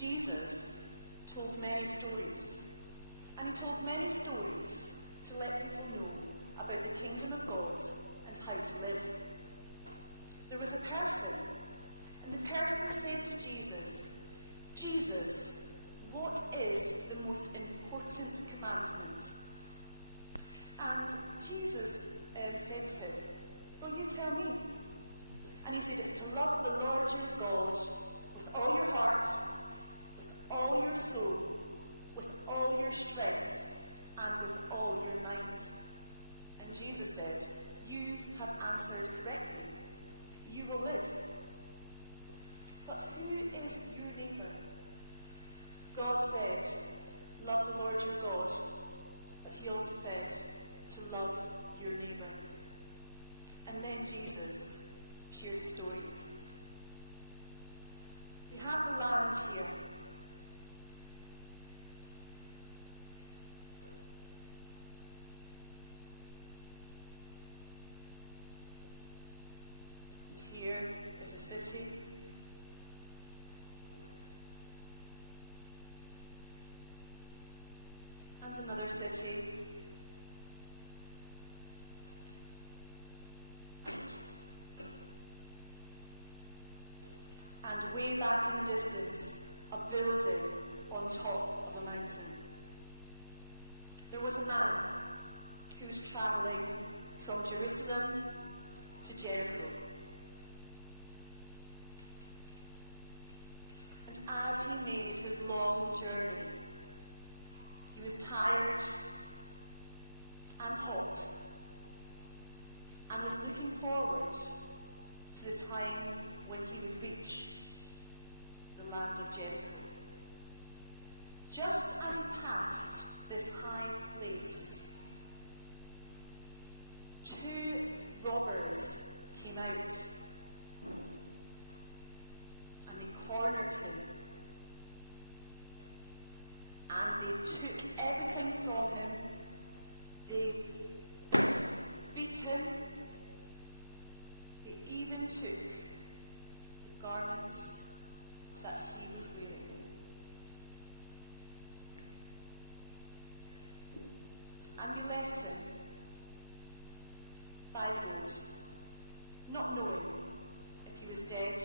Jesus told many stories, and he told many stories to let people know about the kingdom of God and how to live. There was a person, and the person said to Jesus, "Jesus, what is the most important commandment?" And Jesus said to him, "Well, you tell me." And he said, "It's to love the Lord your God with all your heart, with all your soul, with all your strength, and with all your mind." And Jesus said, "You have answered correctly. You will live." But who is your neighbour? God said, "Love the Lord your God," but he also said to love your neighbour. And then Jesus shared a story. You have the land here. And here is a city. And another city. And way back in the distance, a building on top of a mountain. There was a man who was travelling from Jerusalem to Jericho. And as he made his long journey, he was tired and hot and was looking forward to the time when he would reach the land of Jericho. Just as he passed this high place, two robbers came out and they cornered him and they took everything from him. They beat him. They even took the garments that he was wearing. And they left him by the road, not knowing if he was dead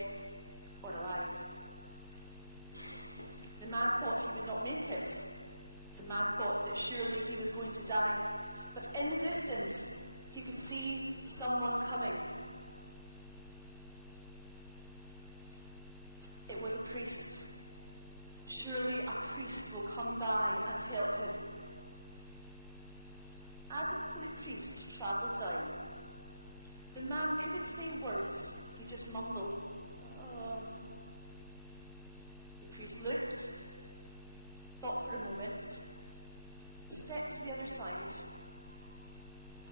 or alive. The man thought he would not make it. The man thought that surely he was going to die. But in the distance, he could see someone coming. It was a priest. Surely a priest will come by and help him. As the priest travelled down, the man couldn't say words. He just mumbled, "Oh." The priest looked, thought for a moment, stepped to the other side,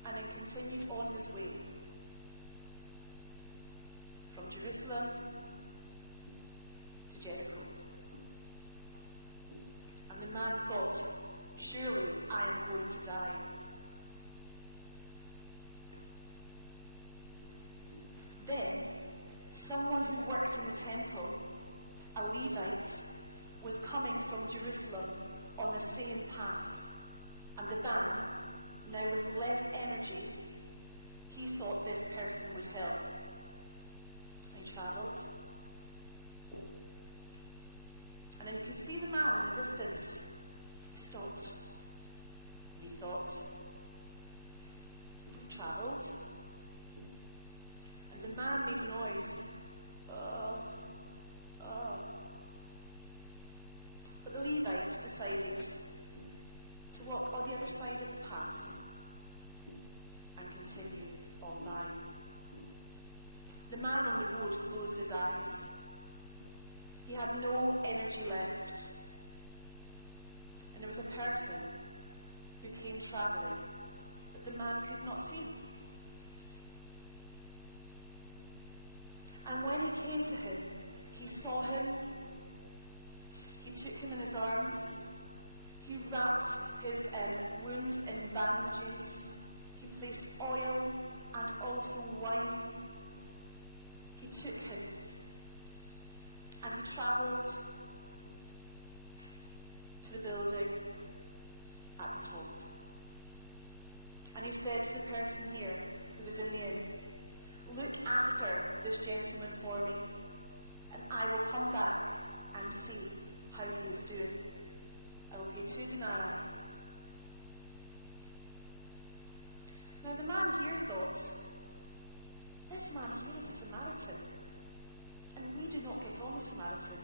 and then continued on his way from Jerusalem to Jericho. And the man thought, "Surely I am going to die." Then, someone who works in the temple, a Levite, was coming from Jerusalem on the same path. And the man, now with less energy, he thought this person would help. And travelled. And then you could see the man in the distance. He stopped. And he thought. He travelled. And the man made a noise. But the Levite decided to walk on the other side of the path and continue on by. The man on the road closed his eyes. He had no energy left. And there was a person who came travelling that the man could not see. And when he came to him, he saw him. He took him in his arms. He wrapped his wounds in bandages. He placed oil and also wine. He took him. And he travelled building at the top. And he said to the person here who was in the inn, look after this gentleman for me, and I will come back and see how he is doing. I will pay 2 denarii. Now the man here thought, this man here is a Samaritan, and we do not get on with Samaritan.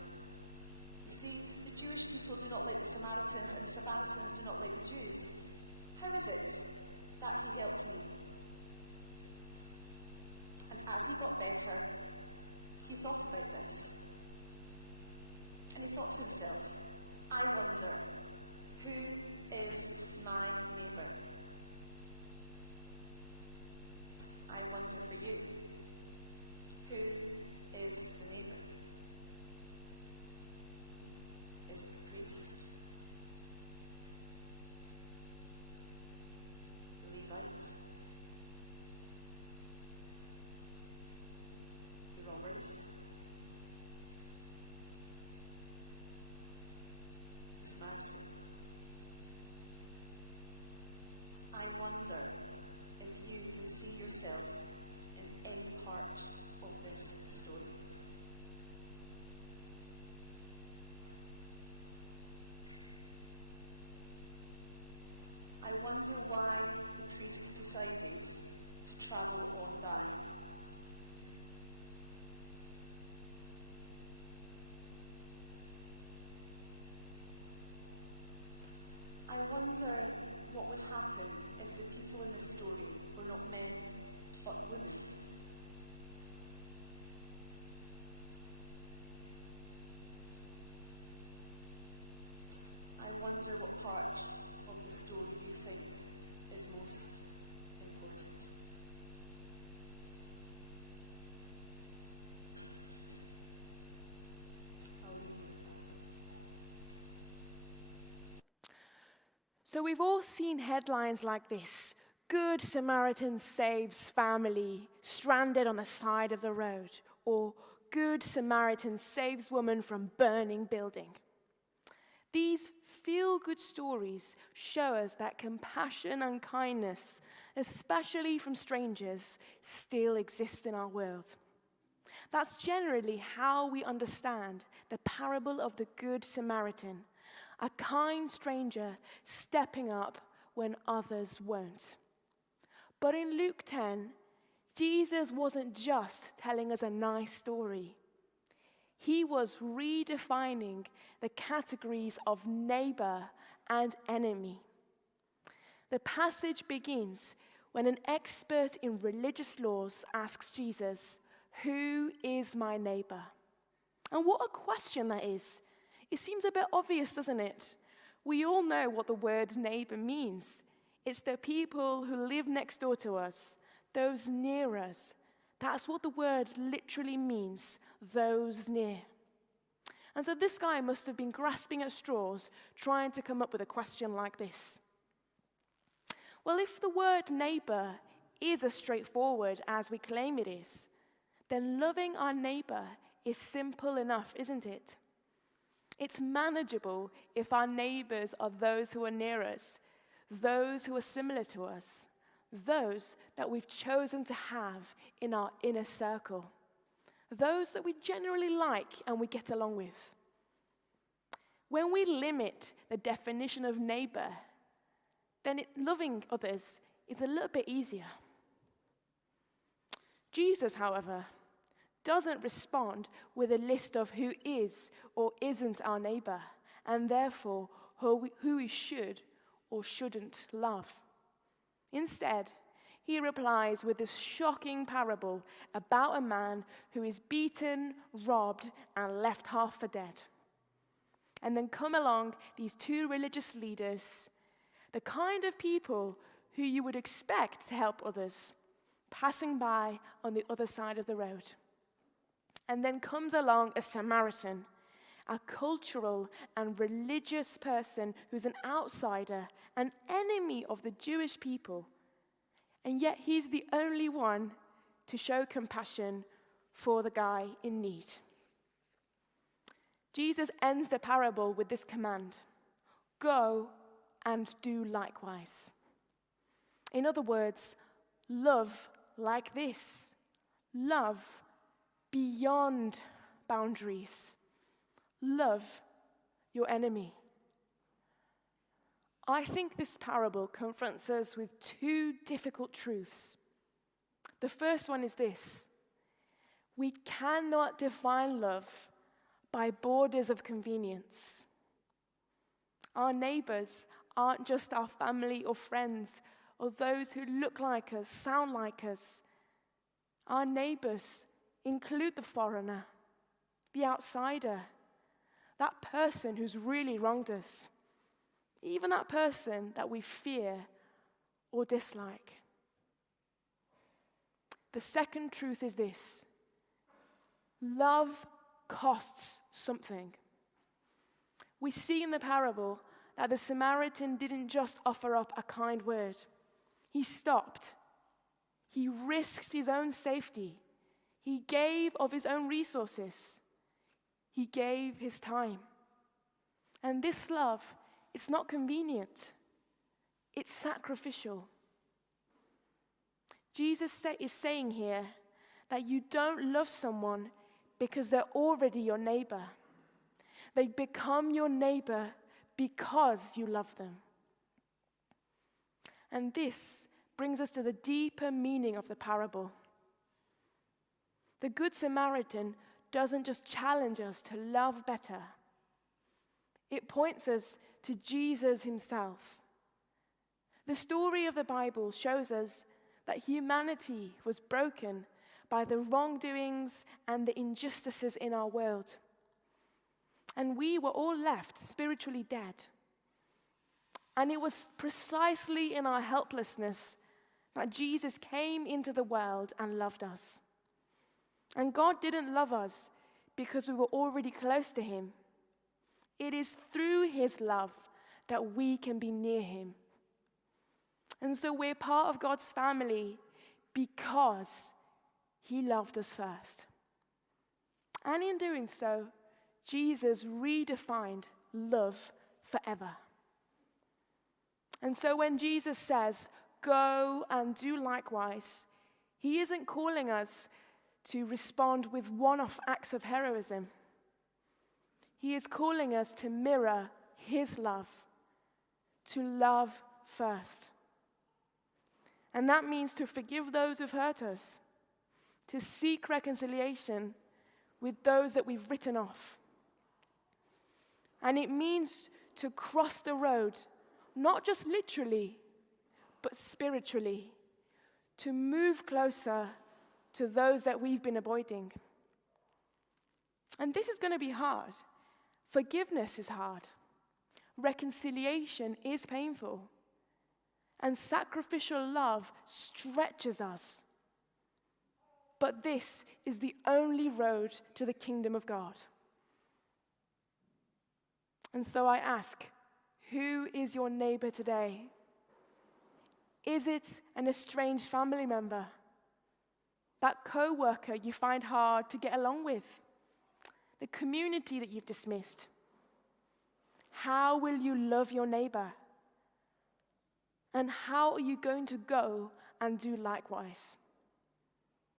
You see, the Jewish people do not like the Samaritans, and the Samaritans do not like the Jews. How is it that he helps me? And as he got better, he thought about this. And he thought to himself, I wonder, who is my neighbour? I wonder for you, who is the neighbour? Is it the priest? The Levite? The robbers? The Samaritan? I wonder if you can see yourself in any part of this story. I wonder why the priest decided to travel on by. I wonder what would happen if the people in this story were not men, but women. I wonder what part of the story you think is most important. I'll leave you with that. So we've all seen headlines like this. Good Samaritan saves family stranded on the side of the road. Or Good Samaritan saves woman from burning building. These feel-good stories show us that compassion and kindness, especially from strangers, still exist in our world. That's generally how we understand the parable of the Good Samaritan, a kind stranger stepping up when others won't. But in Luke 10, Jesus wasn't just telling us a nice story. He was redefining the categories of neighbor and enemy. The passage begins when an expert in religious laws asks Jesus, "Who is my neighbor?" And what a question that is. It seems a bit obvious, doesn't it? We all know what the word neighbor means. It's the people who live next door to us, those near us. That's what the word literally means, those near. And so this guy must have been grasping at straws, trying to come up with a question like this. Well, if the word neighbor is as straightforward as we claim it is, then loving our neighbor is simple enough, isn't it? It's manageable if our neighbors are those who are near us, those who are similar to us, those that we've chosen to have in our inner circle, those that we generally like and we get along with. When we limit the definition of neighbor, then loving others is a little bit easier. Jesus, however, doesn't respond with a list of who is or isn't our neighbor, and therefore who we should or shouldn't love. Instead, he replies with this shocking parable about a man who is beaten, robbed, and left half for dead. And then come along these two religious leaders, the kind of people who you would expect to help others, passing by on the other side of the road. And then comes along a Samaritan, a cultural and religious person who's an outsider, an enemy of the Jewish people. And yet he's the only one to show compassion for the guy in need. Jesus ends the parable with this command: go and do likewise. In other words, love like this. Love beyond boundaries. Love your enemy. I think this parable confronts us with two difficult truths. The first one is this: we cannot define love by borders of convenience. Our neighbors aren't just our family or friends or those who look like us, sound like us. Our neighbors include the foreigner, the outsider, that person who's really wronged us, even that person that we fear or dislike. The second truth is this: love costs something. We see in the parable that the Samaritan didn't just offer up a kind word. He stopped. He risked his own safety. He gave of his own resources. He gave his time. And this love, it's not convenient. It's sacrificial. Jesus is saying here that you don't love someone because they're already your neighbor. They become your neighbor because you love them. And this brings us to the deeper meaning of the parable. The Good Samaritan doesn't just challenge us to love better. It points us to Jesus himself. The story of the Bible shows us that humanity was broken by the wrongdoings and the injustices in our world. And we were all left spiritually dead. And it was precisely in our helplessness that Jesus came into the world and loved us. And God didn't love us because we were already close to him. It is through his love that we can be near him. And so we're part of God's family because he loved us first. And in doing so, Jesus redefined love forever. And so when Jesus says, go and do likewise, he isn't calling us to respond with one-off acts of heroism. He is calling us to mirror his love, to love first. And that means to forgive those who've hurt us, to seek reconciliation with those that we've written off. And it means to cross the road, not just literally, but spiritually, to move closer to those that we've been avoiding. And this is going to be hard. Forgiveness is hard. Reconciliation is painful. And sacrificial love stretches us. But this is the only road to the kingdom of God. And so I ask, who is your neighbor today? Is it an estranged family member? That co-worker you find hard to get along with? The community that you've dismissed? How will you love your neighbor? And how are you going to go and do likewise?